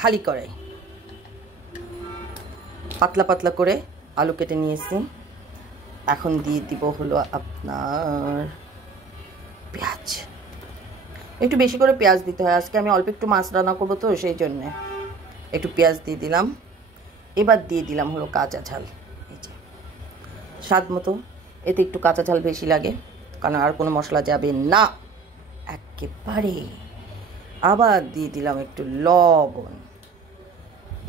খালি কড়াই পাতলা পাতলা করে আলু কেটে নিয়েছি। এখন দিয়ে দিব হলো আপনার পেঁয়াজ। একটু বেশি করে পেঁয়াজ দিতে হয়, আজকে আমি অল্প একটু মাছ রান্না করবো তো সেই জন্যে একটু পেঁয়াজ দিয়ে দিলাম। এবার দিয়ে দিলাম হলো কাঁচা ঝাল, এই যে স্বাদ মতো। এতে একটু কাঁচা ঝাল বেশি লাগে, কারণ আর কোনো মশলা যাবে না একেবারে। আবার দিয়ে দিলাম একটু লবণ।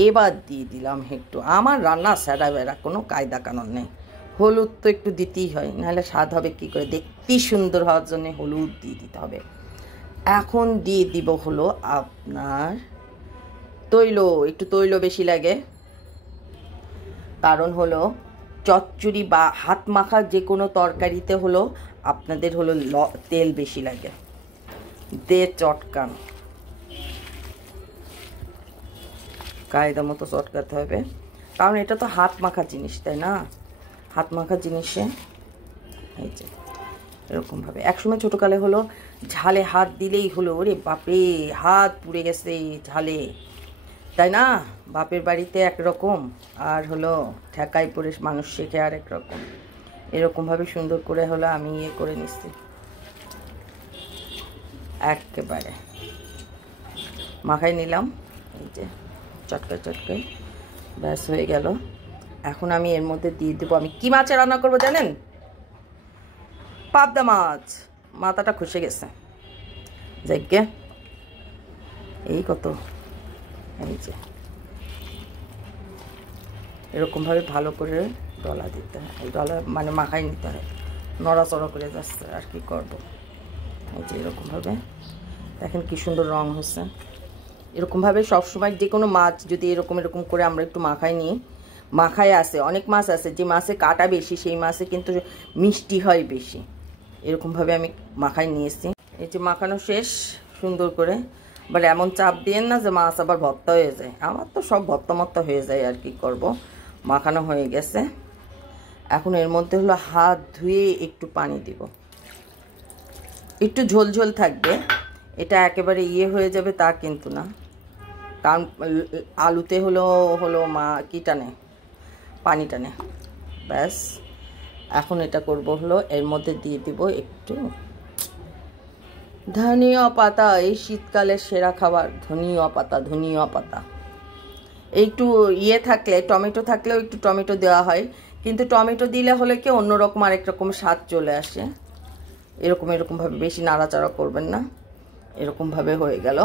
এবার দিয়ে দিলাম একটু, আমার রান্না স্যারা বেড়া কোনো কায়দা কানুন নেই, হলুদ তো একটু দিতেই হয়, নাহলে স্বাদ হবে কী করে, দেখতে সুন্দর হওয়ার জন্য হলুদ দিয়ে দিতে হবে। এখন দিয়ে দিব হলো আপনার তৈল, একটু তৈল বেশি লাগে, কারণ হলো চচ্চড়ি বা হাত মাখা যে কোনো তরকারিতে হলো আপনাদের হলো তেল বেশি লাগে। দে চটকান, কায়দা মতো চটকাতে হবে, কারণ এটা তো হাত মাখা জিনিস, তাই না? হাত মাখা জিনিসে এই যে এরকমভাবে। একসময় ছোটোকালে হলো ঝালে হাত দিলেই হলো ওরে বাপরে হাত পুড়ে গেছে ঝালে, তাই না? বাপের বাড়িতে একরকম, আর হলো ঠেকাই পড়ে মানুষ শেখে আর একরকম। এরকমভাবে সুন্দর করে হলো আমি ইয়ে করে নিচ্ছি, একেবারে মাখাই নিলাম, এই যে চটকায় চটকায়, ব্যাস হয়ে গেল। এখন আমি এর মধ্যে দিয়ে দেবো, আমি কি মাছে রান্না করবো জানেন? পাবদা মাছ। মাথাটা খসে গেছে, যাইকে এই কত, এই যে এরকমভাবে ভালো করে ডলা দিতে হয়, ডলা মানে মাখাই নিতে হয়, নড়াচড়া করে যাচ্ছে আর কি করব। এই যে এরকমভাবে দেখেন কি সুন্দর রং হচ্ছে। এরকমভাবে সবসময় যে কোনো মাছ যদি এরকম করে আমরা একটু মাখাই নিই, মাখায় আছে অনেক মাছ আছে যে মাছে কাটা বেশি, সেই মাছে কিন্তু মিষ্টি হয় বেশি। এরকমভাবে আমি মাখাই নিয়েছি। এই যে মাখানো শেষ সুন্দর করে, আবার এমন চাপ দিয়েন না যে মাছ আবার ভর্তা হয়ে যায়, আমার তো সব ভর্তা মর্তা হয়ে যায় আর কি করব। মাখানো হয়ে গেছে, এখন এর মধ্যে হলো হাত ধুয়ে একটু পানি দিব, একটু ঝোল ঝোল থাকবে, এটা একেবারে ইয়ে হয়ে যাবে তা কিন্তু না, কারণ আলুতে হলো কি টানে, পানি টানে। ব্যাস এখন এটা করব হলো এর মধ্যে দিয়ে দিব একটু ধনিয়া পাতা, এই শীতকালের সেরা খাবার ধনিয়া পাতা। ধনিয়া পাতা একটু ইয়ে থাকলে, টমেটো থাকলেও একটু টমেটো দেওয়া হয়, কিন্তু টমেটো দিলে হলে কি অন্যরকম আরেক রকম স্বাদ চলে আসে। এরকমভাবে বেশি নাড়াচাড়া করবেন না, এরকমভাবে হয়ে গেল।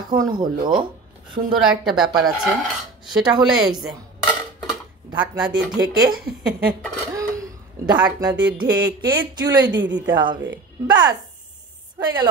এখন হলো সুন্দর একটা ব্যাপার আছে, সেটা হলো এই যে ঢাকনা দিয়ে ঢেকে চুলোয় দিয়ে দিতে হবে, ব্যাস হয়ে গেল।